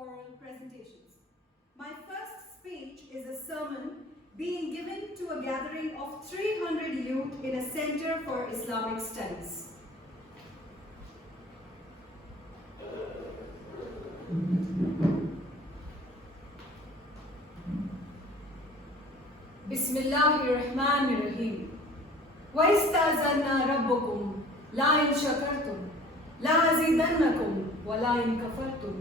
oral presentations. My first speech is a sermon being given to a gathering of 300 youth in a Center for Islamic Studies. Bismillahirrahmanirrahim. وَإِسْتَأْذَنَ رَبُّكُمْ لَا إِنْ شَكَرْتُمْ لَا أَزِيدَنَّكُمْ وَلَا إِنْ كَفَرْتُمْ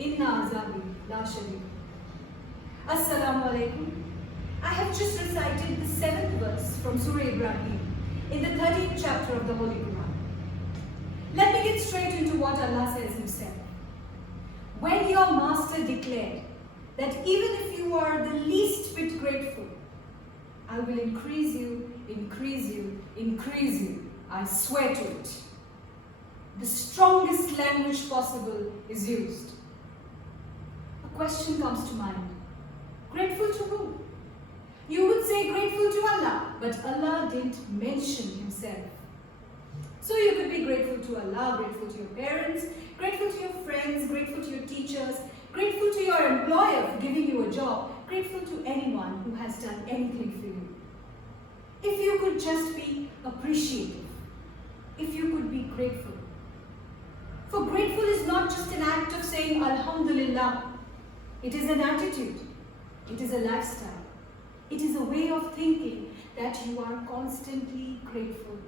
إِنَّ عَذَابِي لَشَدِيدٌ. Assalamu alaikum. I have just recited the 7th verse from Surah Ibrahim in the 13th chapter of the Holy Quran. Let me get straight into what Allah says Himself. When your master declared that even if you are the least bit grateful, I will increase you, increase you, increase you. I swear to it. The strongest language possible is used. A question comes to mind. Grateful to who? You would say grateful to Allah, but Allah didn't mention Himself. So you could be grateful to Allah, grateful to your parents, grateful to your friends, grateful to your teachers, grateful to your employer for giving you a job, grateful to anyone who has done anything for you. If you could just be appreciative, if you could be grateful. For grateful is not just an act of saying Alhamdulillah. It is an attitude. It is a lifestyle. It is a way of thinking that you are constantly grateful.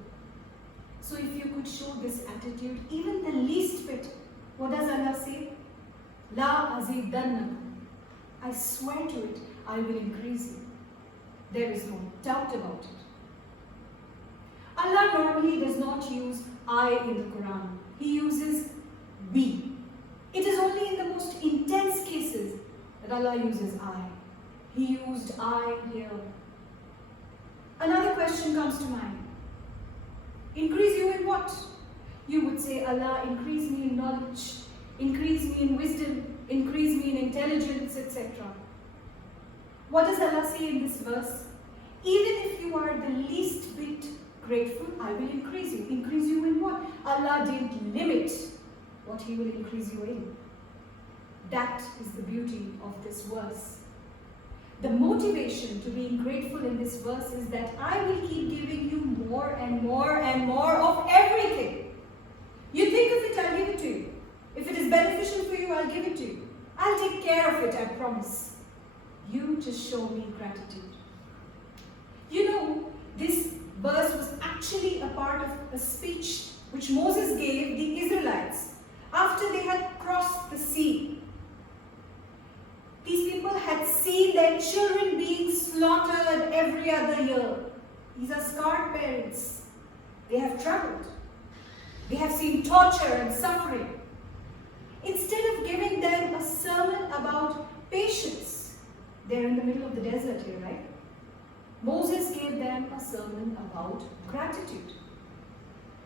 So if you could show this attitude, even the least bit, what does Allah say? La azidannakum. I swear to it, I will increase you. There is no doubt about it. Allah normally does not use I in the Quran. He uses we. It is only in the most intense cases that Allah uses I. He used I here. Another question comes to mind. Increase you in what? You would say, Allah, increase me in knowledge, increase me in wisdom, increase me in intelligence, etc. What does Allah say in this verse? Even if you are the least bit grateful, I will increase you. Increase you in what? Allah didn't limit what He will increase you in. That is the beauty of this verse. The motivation to being grateful in this verse is that I will keep giving you more and more and more of everything. You think of it, I'll give it to you. If it is beneficial for you, I'll give it to you. I'll take care of it, I promise. You just show me gratitude. You know, this verse was actually a part of a speech which Moses gave the Israelites after they had crossed the sea. These people had seen their children being slaughtered every other year. These are scarred parents. They have traveled. They have seen torture and suffering. Instead of giving them a sermon about patience, they're in the middle of the desert here, right? Moses gave them a sermon about gratitude.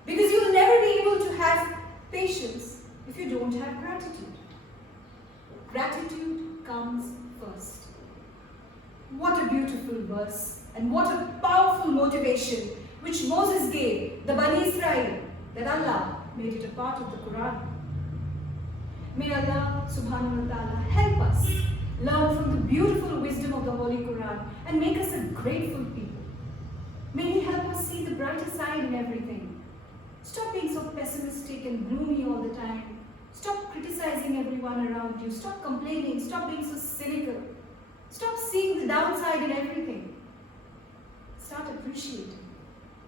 Because you'll never be able to have patience if you don't have gratitude. Gratitude comes first. What a beautiful verse and what a powerful motivation which Moses gave the Bani Israel, that Allah made it a part of the Quran. May Allah subhanahu wa ta'ala help us learn from the beautiful wisdom of the Holy Quran and make us a grateful people. May He help us see the brighter side in everything. Stop being so pessimistic and gloomy all the time. Stop criticizing everyone around you. Stop complaining. Stop being so cynical. Stop seeing the downside in everything. Start appreciating.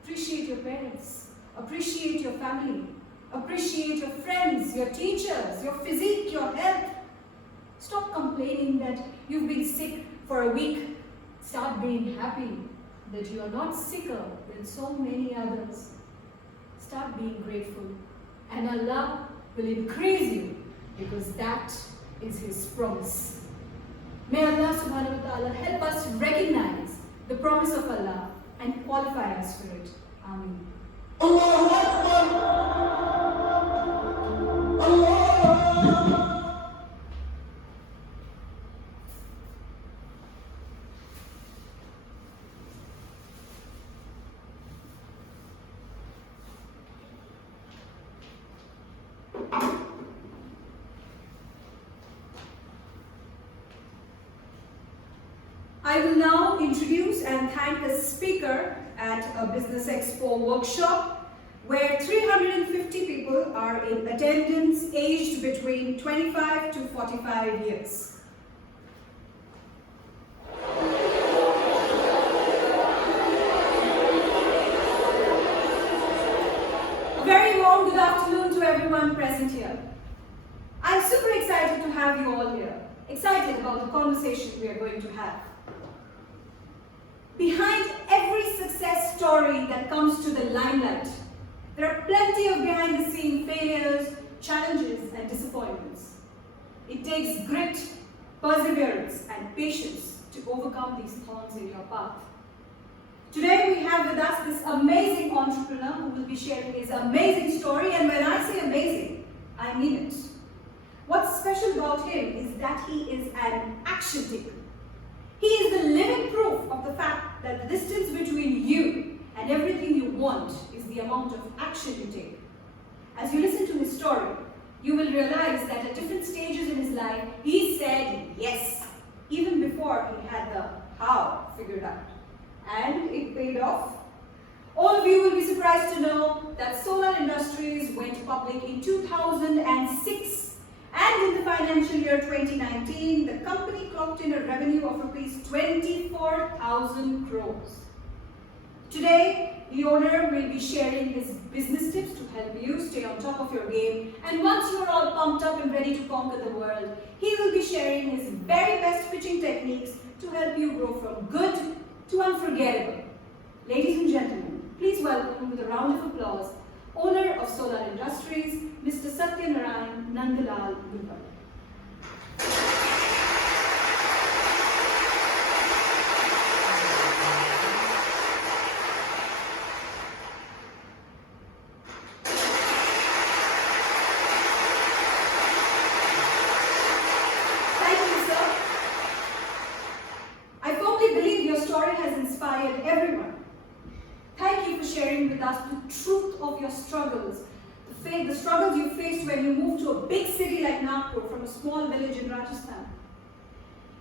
Appreciate your parents. Appreciate your family. Appreciate your friends, your teachers, your physique, your health. Stop complaining that you've been sick for a week. Start being happy that you are not sicker than so many others. Start being grateful. And Allah will increase you because that is His promise. May Allah subhanahu wa ta'ala help us recognize the promise of Allah and qualify us for it. Ameen. Allahu Akbar. Allah. I will now introduce and thank a speaker at a Business Expo workshop where 350 people are in attendance aged between 25 to 45 years. A very warm good afternoon to everyone present here. I'm super excited to have you all here, excited about the conversation we are going to have. Behind every success story that comes to the limelight, there are plenty of behind-the-scenes failures, challenges, and disappointments. It takes grit, perseverance, and patience to overcome these thorns in your path. Today we have with us this amazing entrepreneur who will be sharing his amazing story, and when I say amazing, I mean it. What's special about him is that he is an action taker. He is the living proof of the fact that the distance between you and everything you want is the amount of action you take. As you listen to his story, you will realize that at different stages in his life, he said yes, even before he had the how figured out. And it paid off. All of you will be surprised to know that Solar Industries went public in 2006. And in the financial year 2019, the company clocked in a revenue of rupees 24,000 crores. Today, the owner will be sharing his business tips to help you stay on top of your game. And once you're all pumped up and ready to conquer the world, he will be sharing his very best pitching techniques to help you grow from good to unforgettable. Ladies and gentlemen, please welcome with a round of applause, owner of Solar Industries, Mr. Satyanarayan Nandalal Gupta. Thank you, sir. I firmly believe your story has inspired everyone. Thank you for sharing with us the truth of your struggles, the struggles you faced when you moved to a big city like Nagpur from a small village in Rajasthan.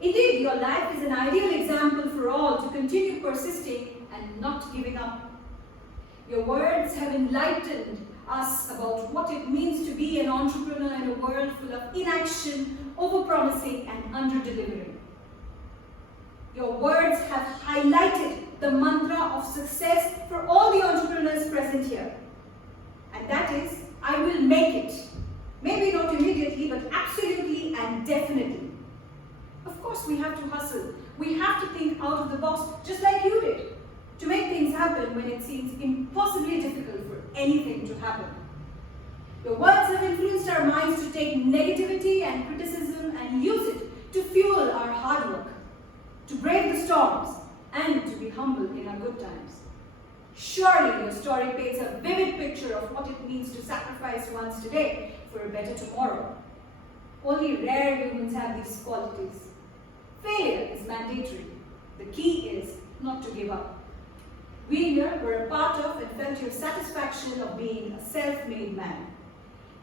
Indeed, your life is an ideal example for all to continue persisting and not giving up. Your words have enlightened us about what it means to be an entrepreneur in a world full of inaction, overpromising, and under-delivering. Your words have highlighted the mantra of success for all the entrepreneurs present here. And that is, I will make it. Maybe not immediately, but absolutely and definitely. Of course, we have to hustle. We have to think out of the box, just like you did, to make things happen when it seems impossibly difficult for anything to happen. Your words have influenced our minds to take negativity and criticism and use it to fuel our hard work, to brave the storms, and to be humble in our good times. Surely your story paints a vivid picture of what it means to sacrifice one's today for a better tomorrow. Only rare humans have these qualities. Failure is mandatory. The key is not to give up. We here were a part of and felt your satisfaction of being a self-made man.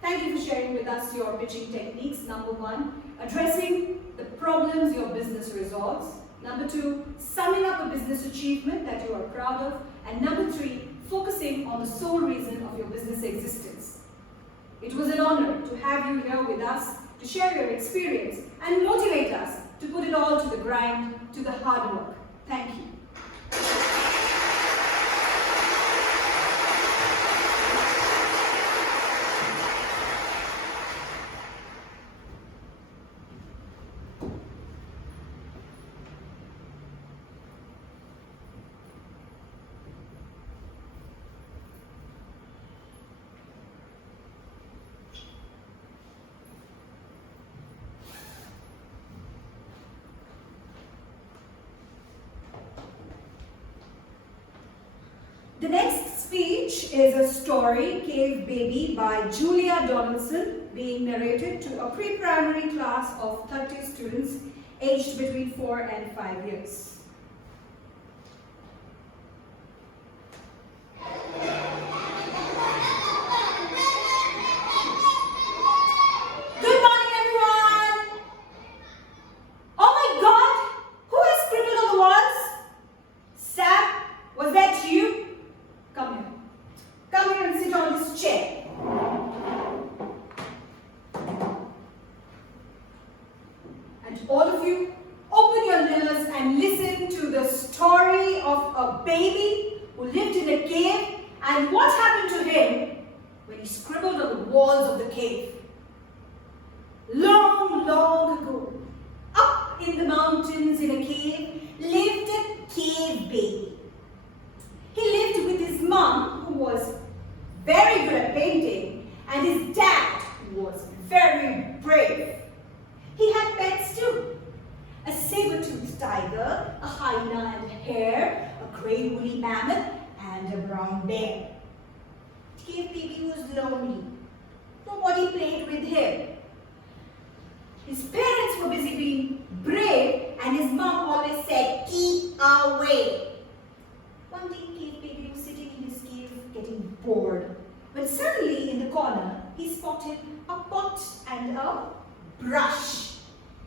Thank you for sharing with us your pitching techniques. Number one, addressing the problems your business resolves. Number two, summing up a business achievement that you are proud of. And number three, focusing on the sole reason of your business existence. It was an honor to have you here with us to share your experience and motivate us to put it all to the grind, to the hard work. Thank you. The next speech is a story, Cave Baby, by Julia Donaldson, being narrated to a pre-primary class of 30 students aged between 4 and 5 years. Good morning, everyone! Oh my God! Who has scribbled on the scribbled on the walls of the cave. Long, long ago, up in the mountains in a cave, lived a cave baby. He lived with his mom, who was very good at painting, and his dad, who was very brave. He had pets too. A saber-toothed tiger, a hyena and a hare, a grey woolly mammoth, and a brown bear. Cave baby was lonely. Nobody played with him. His parents were busy being brave, and his mom always said, "Keep away." One day, cave baby was sitting in his cave getting bored, when suddenly in the corner he spotted a pot and a brush,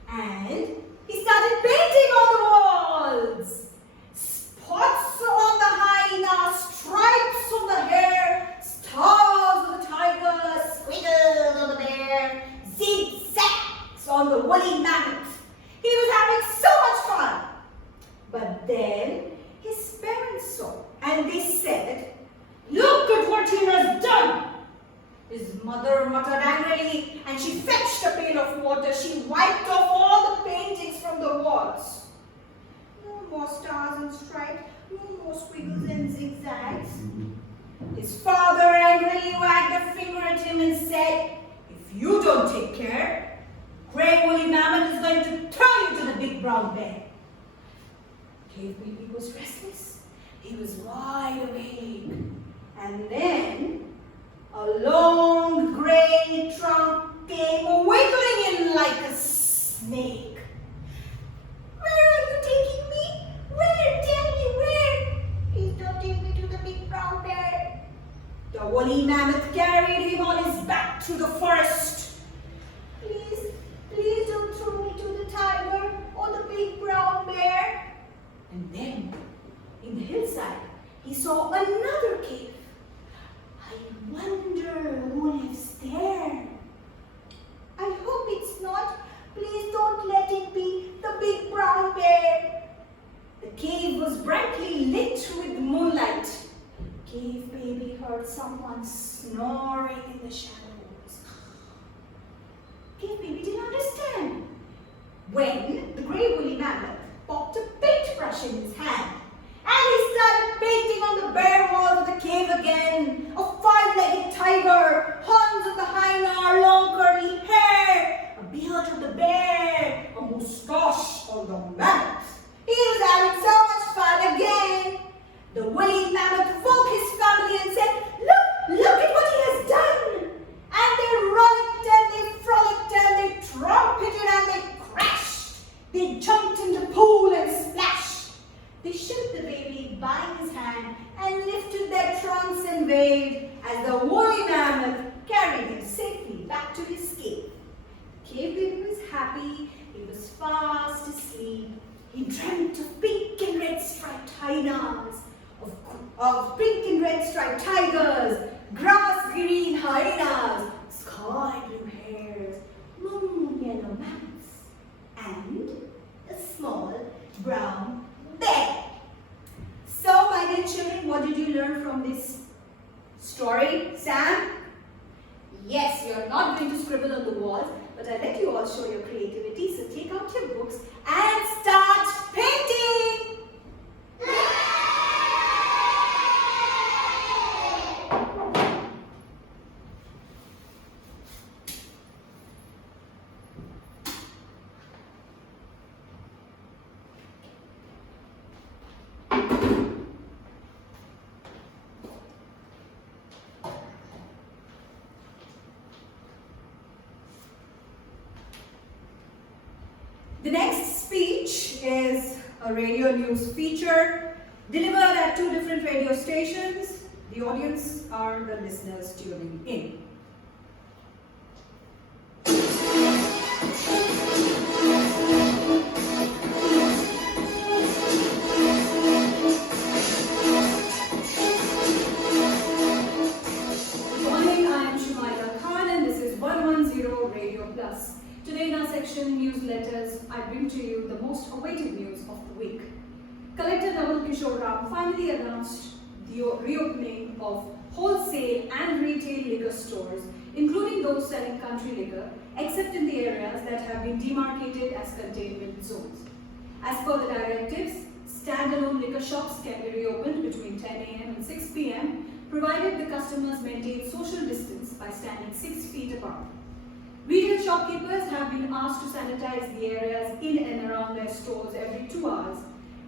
and he started painting on the walls. Spots on the hyena, stripes on the hare, stars on the tiger, squiggles on the bear, zigzags on the woolly mammoth. He was having so much fun. But then his parents saw, and they said, "Look at what he has done." His mother muttered angrily, and she fetched a pail of water. She wiped off all the paintings from the walls. No more stars and stripes, no more squiggles and zigzags. His father angrily wagged a finger at him and said, "If you don't take care, grey woolly mammoth is going to throw you to the big brown bear." Cave baby was restless. He was wide awake. And then a long grey trunk came wiggling in like a snake. "Where are you taking me? Where? Tell me where. Please don't take me to the big brown bear." The woolly mammoth carried him on his back through the forest. "Please, please don't throw me to the tiger or the big brown bear." And then, in the hillside, he saw another cave. "I wonder who lives there. I hope it's not. Please don't let it be the big brown bear." The cave was brightly lit with moonlight. Cave baby heard someone snoring in the shadows. Cave baby didn't understand. When the grey woolly mammoth popped a paintbrush in his hand, and he started painting on the bare wall of the cave again. A five-legged tiger, horns of the hyena, long curly hair, a beard of the bear, a moustache on the mammoth. He was having so much fun again. The woolly mammoth woke his family and said, look at what he has done." And they rollicked and they frolicked and they trumpeted and they crashed. They jumped in the pool and splashed. They shook the baby by his hand and lifted their trunks and waved as the woolly mammoth carried him safely back to his cave. Cave baby was happy. He was fast asleep. He dreamt of pink and red striped hyenas, of pink and red striped tigers, grass green hyenas, sky blue hares, moon yellow mammoths, and a small brown bear. So, my dear children, what did you learn from this story, Sam? Yes, you are not going to scribble on the walls, but I let you all show your creativity. So take out your books and start painting. The next speech is a radio news feature delivered at 2 different radio stations. The audience are the listeners tuning in. Good morning, I am Shoumaila Khan and this is 110 Radio Plus. Today in our section Newsletters, I bring to you the most awaited news of the week. Collector Naval Kishore Ram finally announced the reopening of wholesale and retail liquor stores, including those selling country liquor, except in the areas that have been demarcated as containment zones. As per the directives, standalone liquor shops can be reopened between 10 a.m. and 6 p.m. provided the customers maintain social distance by standing 6 feet apart. Retail shopkeepers have been asked to sanitize the areas in and around their stores every 2 hours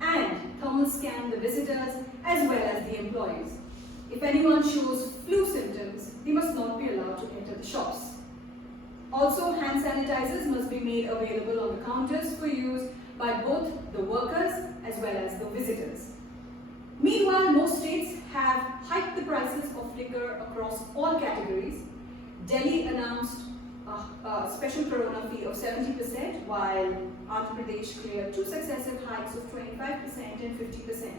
and thermal scan the visitors as well as the employees. If anyone shows flu symptoms, they must not be allowed to enter the shops. Also, hand sanitizers must be made available on the counters for use by both the workers as well as the visitors. Meanwhile, most states have hiked the prices of liquor across all categories. Delhi announced a special corona fee of 70%, while Andhra Pradesh cleared 2 successive hikes of 25% and 50%.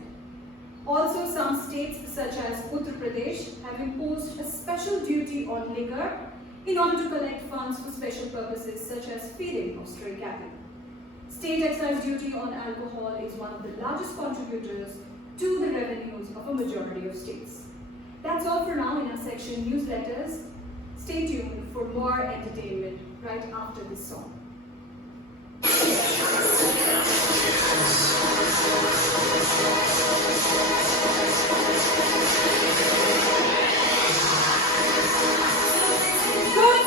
Also, some states such as Uttar Pradesh have imposed a special duty on liquor in order to collect funds for special purposes such as feeding of stray cattle. State excise duty on alcohol is one of the largest contributors to the revenues of a majority of states. That's all for now in our section newsletters. Stay tuned for more entertainment right after this song. Good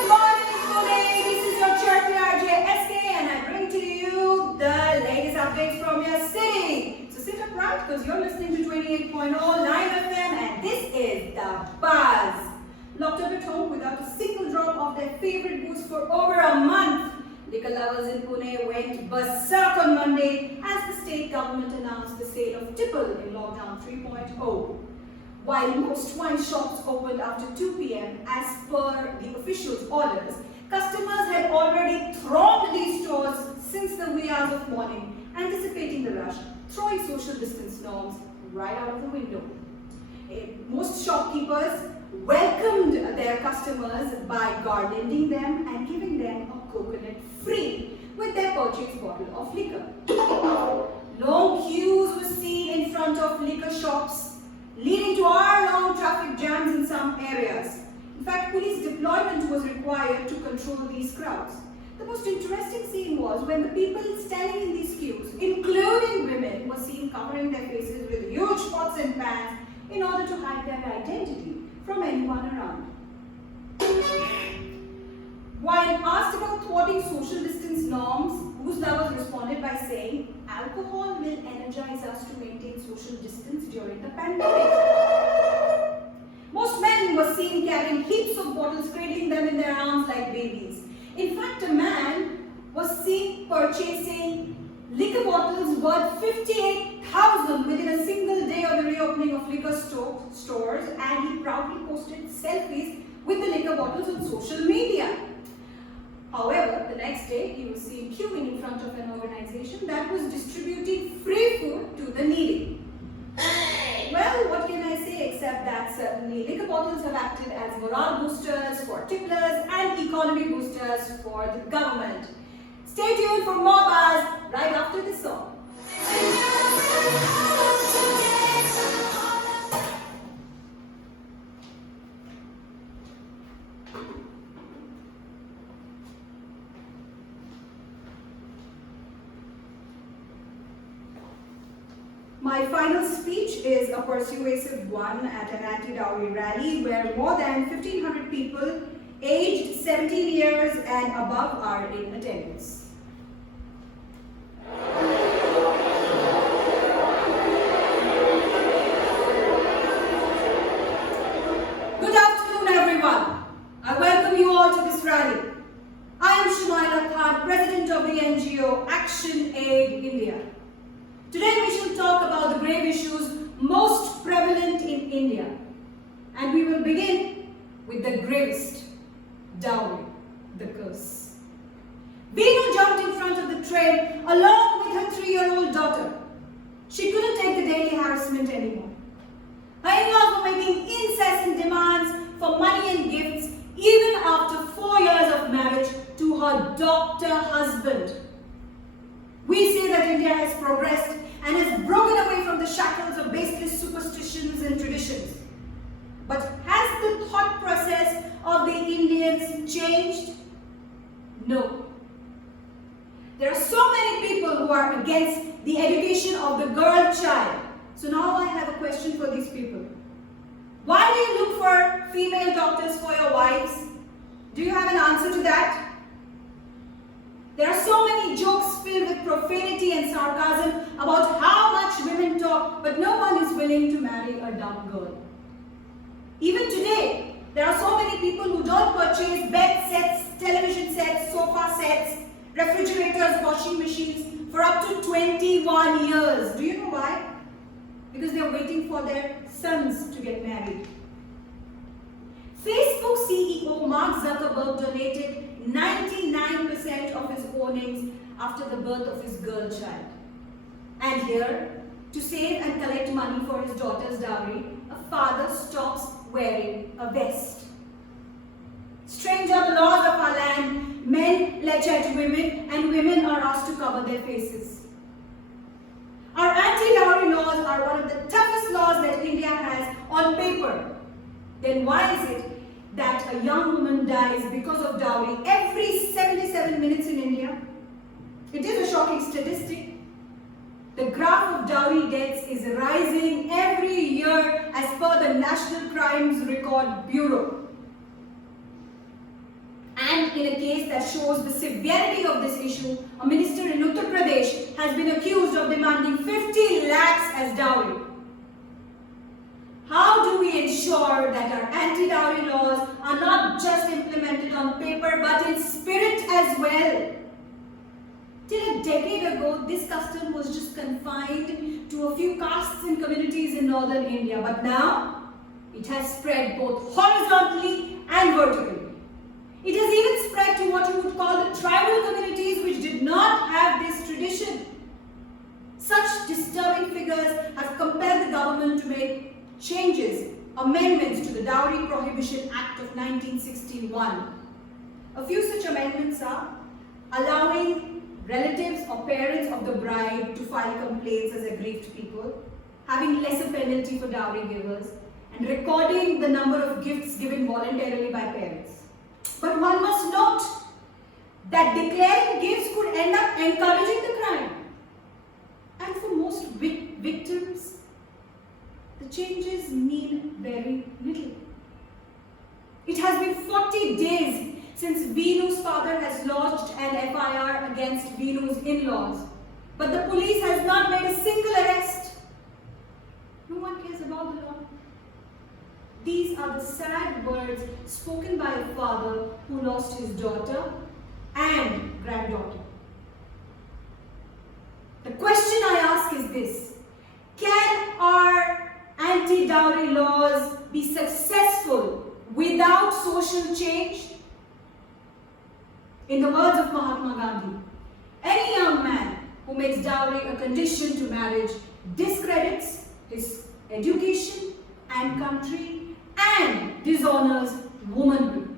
morning, Pune. This is your chirpy RJ SK, and I bring to you the latest updates from your city. So sit upright because you're listening to 28.0 Live FM, and this is The Buzz. Locked up at home without a single drop of their favorite booze for over a month, liquor lovers in Pune went berserk on Monday as the state government announced the sale of tipple in lockdown 3.0. While most wine shops opened after 2 p.m. as per the officials' orders, customers had already thronged these stores since the wee hours of morning, anticipating the rush, throwing social distance norms right out of the window. Most shopkeepers welcomed their customers by garlanding them and giving them a coconut free with their purchased bottle of liquor. Long queues were seen in front of liquor shops, leading to hour-long traffic jams in some areas. In fact, police deployment was required to control these crowds. The most interesting scene was when the people standing in these queues, including women, were seen covering their faces with huge pots and pans in order to hide their identity from anyone around. While asked about thwarting social distance norms, booze lovers responded by saying, alcohol will energize us to maintain social distance during the pandemic. Most men were seen carrying heaps of bottles, cradling them in their arms like babies. In fact, a man was seen purchasing liquor bottles worth 58,000 within a single day of the reopening of liquor stores, and he proudly posted selfies with the liquor bottles on social media. However, the next day he was seen queuing in front of an organization that was distributing free food to the needy. Well, what can I say except that certainly liquor bottles have acted as morale boosters for tipplers and economy boosters for the government. Stay tuned for more buzz right after this song. My final speech is a persuasive one at an anti-dowry rally where more than 1,500 people aged 17 years and above are in attendance. Good afternoon, everyone. I welcome you all to this rally. I am Shoumaila Khan, President of the NGO Action Aid India. Today we shall talk about the grave issues most prevalent in India. And we will begin with the gravest, dowry, the curse. Veenu jumped in front of the train along with her 3-year-old daughter. She couldn't take the daily harassment anymore. Her in-laws were making incessant demands for money and gifts even after 4 years of marriage to her doctor husband. We say that India has progressed and has broken away from the shackles of baseless superstitions and traditions. But has opinions changed? No. There are so many people who are against the education of the girl child. So now I have a question for these people. Why do you look for female doctors for your wives? Do you have an answer to that? There are so many jokes filled with profanity and sarcasm about how much women talk, but no one is willing to marry a dumb girl. Even today, there are so many people who don't purchase bed sets, television sets, sofa sets, refrigerators, washing machines for up to 21 years. Do you know why? Because they are waiting for their sons to get married. Facebook CEO Mark Zuckerberg donated 99% of his earnings after the birth of his girl child. And here, to save and collect money for his daughter's dowry, a father stops wearing a vest. Stranger the laws of our land, men lecture to women and women are asked to cover their faces. Our anti-dowry laws are one of the toughest laws that India has on paper. Then why is it that a young woman dies because of dowry every 77 minutes in India? It is a shocking statistic. The graph of dowry deaths is rising every year as per the National Crimes Record Bureau. And in a case that shows the severity of this issue, a minister in Uttar Pradesh has been accused of demanding 50 lakhs as dowry. How do we ensure that our anti-dowry laws are not just implemented on paper but in spirit as well? Till a decade ago, this custom was just confined to a few castes and communities in northern India, but now it has spread both horizontally and vertically. It has even spread to what you would call the tribal communities which did not have this tradition. Such disturbing figures have compelled the government to make changes, amendments to the Dowry Prohibition Act of 1961. A few such amendments are allowing relatives or parents of the bride to file complaints as aggrieved people, having lesser penalty for dowry givers, and recording the number of gifts given voluntarily by parents. But one must note that declaring gifts could end up encouraging the crime. And for most victims, the changes mean very little. It has been 40 days since Veenu's father has lodged an FIR against Veenu's in-laws, but the police has not made a single arrest. No one cares about the law. These are the sad words spoken by a father who lost his daughter and granddaughter. The question I ask is this: can our anti-dowry laws be successful without social change? In the words of Mahatma Gandhi, any young man who makes dowry a condition to marriage discredits his education and country and dishonors womanhood.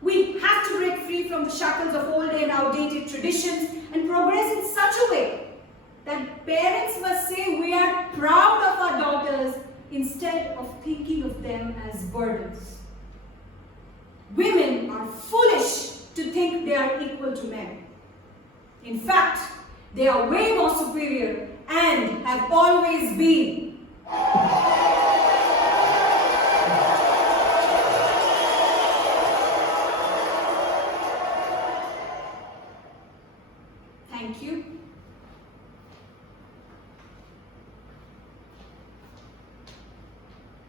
We have to break free from the shackles of old and outdated traditions and progress in such a way that parents must say we are proud of our daughters instead of thinking of them as burdens. Women are foolish to think they are equal to men. In fact, they are way more superior and have always been. Thank you.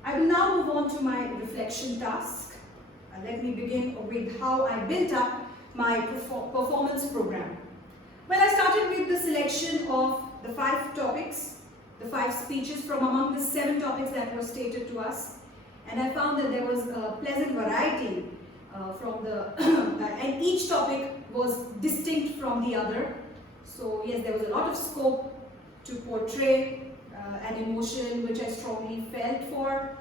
I will now move on to my reflection task. Let me begin with how I built up my performance program. Well, I started with the selection of the 5 topics, the 5 speeches from among the 7 topics that were stated to us. And I found that there was a pleasant variety and each topic was distinct from the other. So yes, there was a lot of scope to portray an emotion which I strongly felt for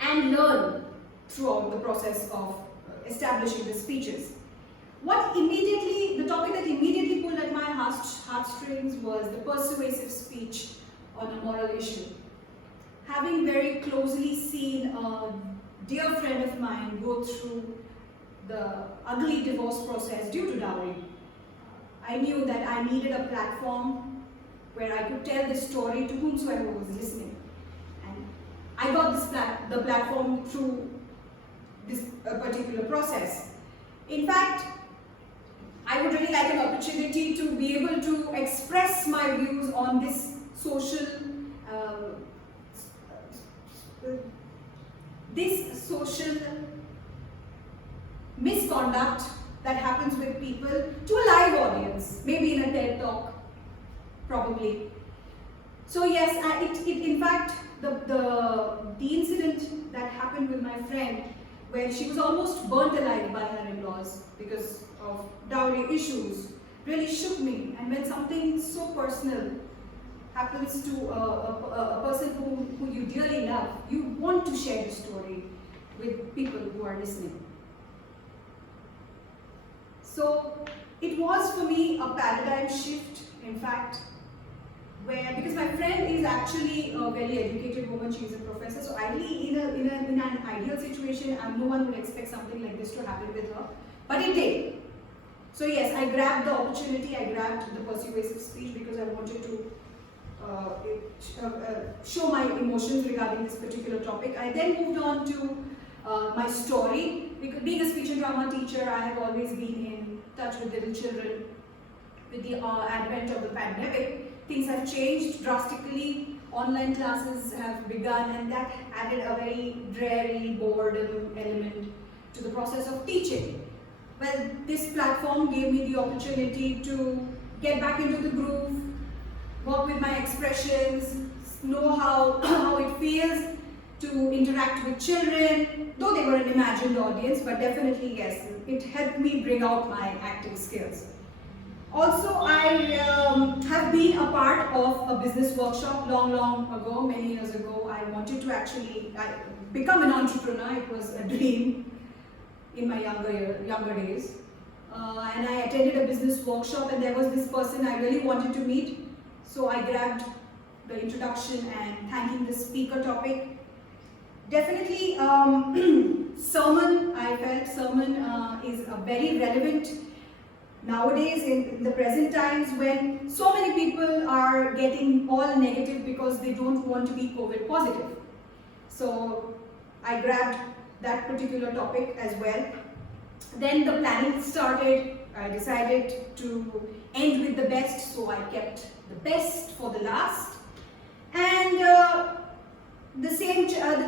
and learn throughout the process of establishing the speeches. The topic that immediately pulled at my heartstrings was the persuasive speech on a moral issue. Having very closely seen dear friend of mine go through the ugly divorce process due to dowry, I knew that I needed a platform where I could tell this story to whomsoever was listening. And I got the platform through this particular process. In fact, I would really like an opportunity to be able to express my views on this social misconduct that happens with people to a live audience, maybe in a TED talk, probably. So yes, in fact, the incident that happened with my friend, where she was almost burnt alive by her in-laws because of dowry issues, really shook me. And when something so personal happens to a person who you dearly love, you want to share the story with people who are listening. So it was for me a paradigm shift, in fact, where, because my friend is actually a very educated woman, she is a professor, so ideally in an ideal situation, no one would expect something like this to happen with her, but it did. So yes, I grabbed the opportunity, I grabbed the persuasive speech because I wanted to show my emotions regarding this particular topic. I then moved on to my story. Because being a speech and drama teacher, I have always been in touch with little children. With the advent of the pandemic, things have changed drastically. Online classes have begun, and that added a very dreary boredom element to the process of teaching. Well, this platform gave me the opportunity to get back into the groove, work with my expressions, know how it feels to interact with children, though they were an imagined audience, but definitely yes, it helped me bring out my acting skills. Also, I have been a part of a business workshop long ago, many years ago. I wanted to actually become an entrepreneur. It was a dream in my younger days. And I attended a business workshop, and there was this person I really wanted to meet. So I grabbed the introduction and thanking the speaker topic. Definitely, sermon, I felt sermon is a very relevant nowadays in the present times when so many people are getting all negative because they don't want to be COVID positive. So I grabbed that particular topic as well. Then the planning started. I decided to end with the best, so I kept the best for the last. And the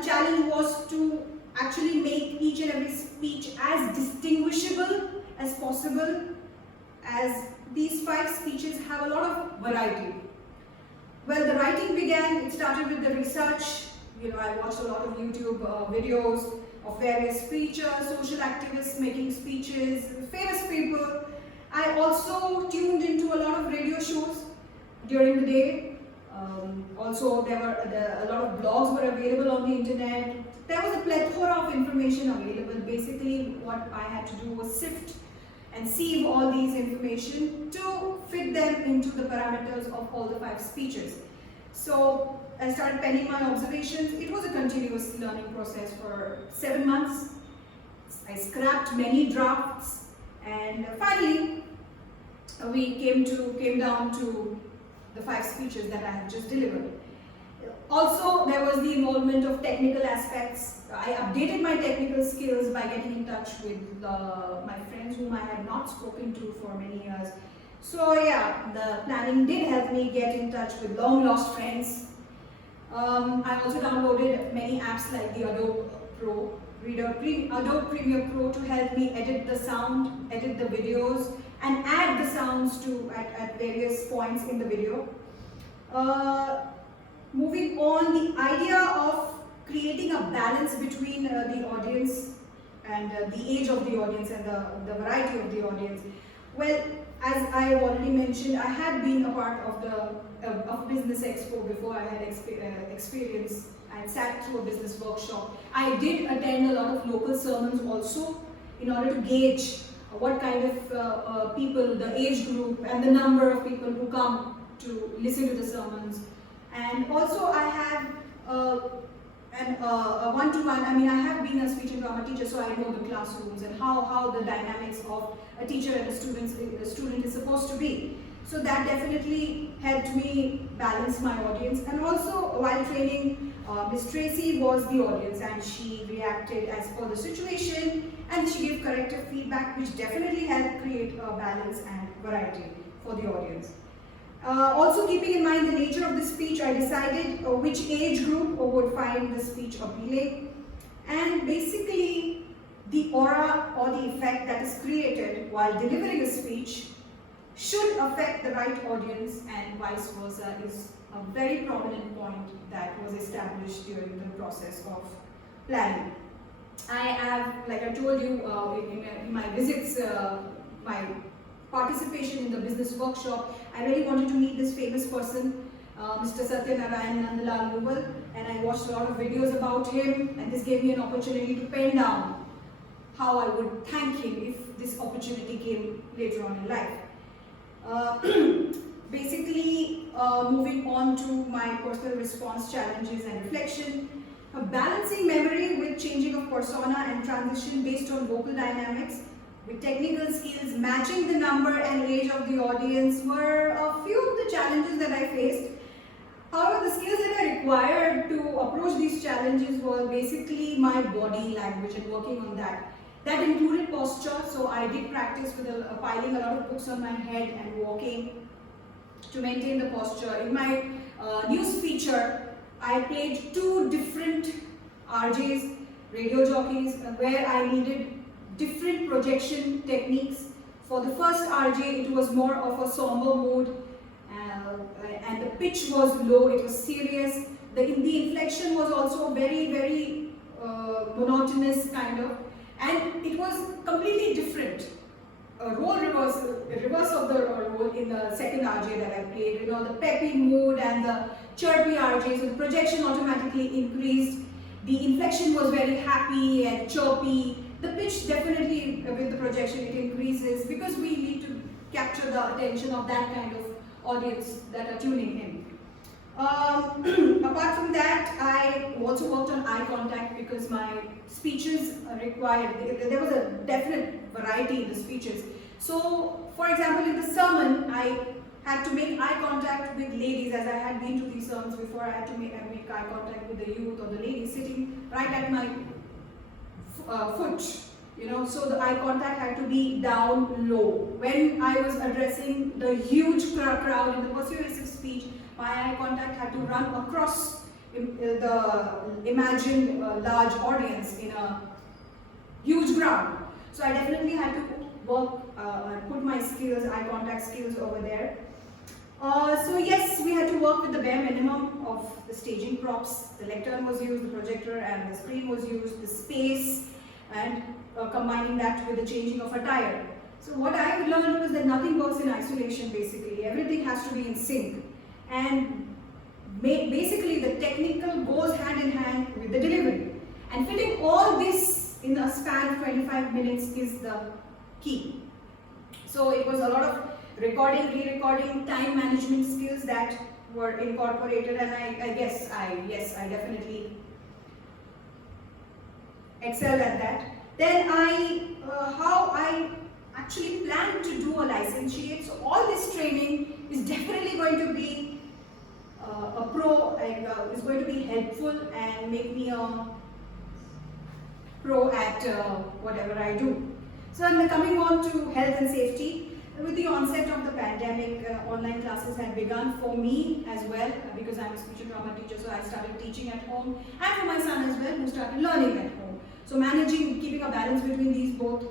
challenge was to actually make each and every speech as distinguishable as possible, as these 5 speeches have a lot of variety. Well, the writing began, it started with the research. I watched a lot of YouTube videos of various preachers, social activists making speeches, famous people. I also tuned into a lot of radio shows during the day. Also, there were a lot of blogs were available on the internet. There was a plethora of information available. Basically, what I had to do was sift and sieve all these information to fit them into the parameters of all the 5 speeches. So I started penning my observations. It was a continuous learning process for 7 months. I scrapped many drafts, and finally we came down to the 5 speeches that I have just delivered. Also, there was the involvement of technical aspects. I updated my technical skills by getting in touch with my friends whom I had not spoken to for many years. So yeah, the planning did help me get in touch with long lost friends. I also downloaded many apps like the Adobe Premiere Pro to help me edit the sound, edit the videos, and add the sounds at various points in the video. Moving on, the idea of creating a balance between the audience and the age of the audience and the variety of the audience. Well, as I have already mentioned, I had been a part of Business Expo before. I had experience. I had sat through a business workshop. I did attend a lot of local sermons also in order to gauge what kind of people, the age group, and the number of people who come to listen to the sermons. And also I have and a one-to-one. I mean, I have been a speech and drama teacher, so I know the classrooms and how the dynamics of a teacher and a student is supposed to be. So that definitely helped me balance my audience. And also, while training, Miss Tracy was the audience, and she reacted as per the situation, and she gave corrective feedback, which definitely helped create a balance and variety for the audience. Also, keeping in mind the nature of the speech, I decided which age group would find the speech appealing, and basically the aura or the effect that is created while delivering a speech should affect the right audience, and vice versa is a very prominent point that was established during the process of planning. I have, like I told you in my visits, my participation in the business workshop, I really wanted to meet this famous person, Mr. Satyanarayan Nandalal Mughal, and I watched a lot of videos about him, and this gave me an opportunity to pen down how I would thank him if this opportunity came later on in life. Basically, moving on to my personal response challenges and reflection. Balancing memory with changing of persona and transition based on vocal dynamics with technical skills, matching the number and age of the audience were a few of the challenges that I faced. However, the skills that I required to approach these challenges were basically my body language and working on that. That included posture, so I did practice with piling a lot of books on my head and walking to maintain the posture. In my news feature, I played two different RJs, radio jockeys, where I needed different projection techniques. For the first RJ, it was more of a somber mood, and the pitch was low, it was serious. The inflection was also very, very monotonous kind of. And it was completely different. A role reverse of the role in the second RJ that I played. You know, the peppy mood and the chirpy RJ, so the projection automatically increased. The inflection was very happy and chirpy. The pitch definitely, with the projection, it increases because we need to capture the attention of that kind of audience that are tuning in. Apart from that, I also worked on eye contact because my speeches required, there was a definite variety in the speeches. So, for example, in the sermon, I had to make eye contact with ladies, as I had been to these sermons before. I had to make eye contact with the youth or the ladies sitting right at my foot, you know, so the eye contact had to be down low. When I was addressing the huge crowd in the persuasive speech, my eye contact had to run across the imagined large audience in a huge crowd. So I definitely had to work, put my skills, eye contact skills over there. So yes, we had to work with the bare minimum of the staging props. The lectern was used, the projector and the screen was used, the space, and combining that with the changing of attire. So what I learned was that nothing works in isolation basically. Everything has to be in sync. And basically the technical goes hand in hand with the delivery. And fitting all this in a span of 25 minutes is the key. So it was a lot of recording, re-recording, time management skills that were incorporated, and I guess I definitely excelled at that. Then how I actually plan to do a licentiate. So all this training is definitely going to be a pro, and is going to be helpful and make me a pro at whatever I do. So I'm coming on to health and safety. With the onset of the pandemic, online classes had begun for me as well, because I'm a speech and drama teacher, so I started teaching at home, and for my son as well, who started learning at home. So managing, keeping a balance between these both,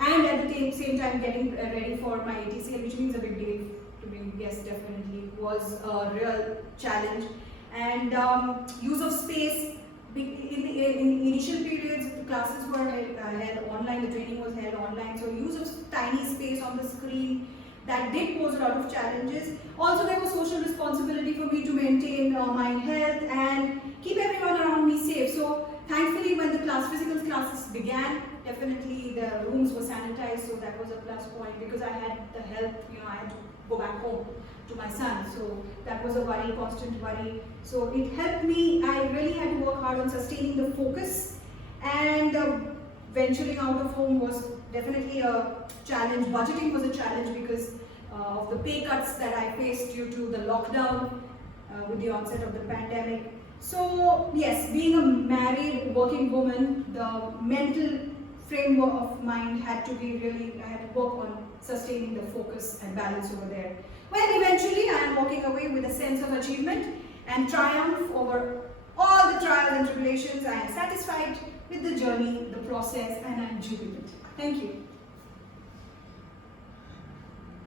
and at the same time getting ready for my ATCL, which means a big deal to me, yes, definitely, was a real challenge. And use of space. In the initial periods, the classes were held online, the training was held online, so use of tiny space on the screen, that did pose a lot of challenges. Also, there was social responsibility for me to maintain my health and keep everyone around me safe. So thankfully, when the physical classes began, definitely the rooms were sanitized, so that was a plus point, because I had the health, I had to go back home to my son. So that was a worry, constant worry. So it helped me. I really had to work hard on sustaining the focus, and venturing out of home was definitely a challenge. Budgeting was a challenge because of the pay cuts that I faced due to the lockdown with the onset of the pandemic. So yes, being a married working woman, the mental framework of mind had to be really, I had to work on sustaining the focus and balance over there. Well, eventually I am walking away with a sense of achievement and triumph over all the trials and tribulations. I am satisfied with the journey, the process, and I am jubilant. Thank you.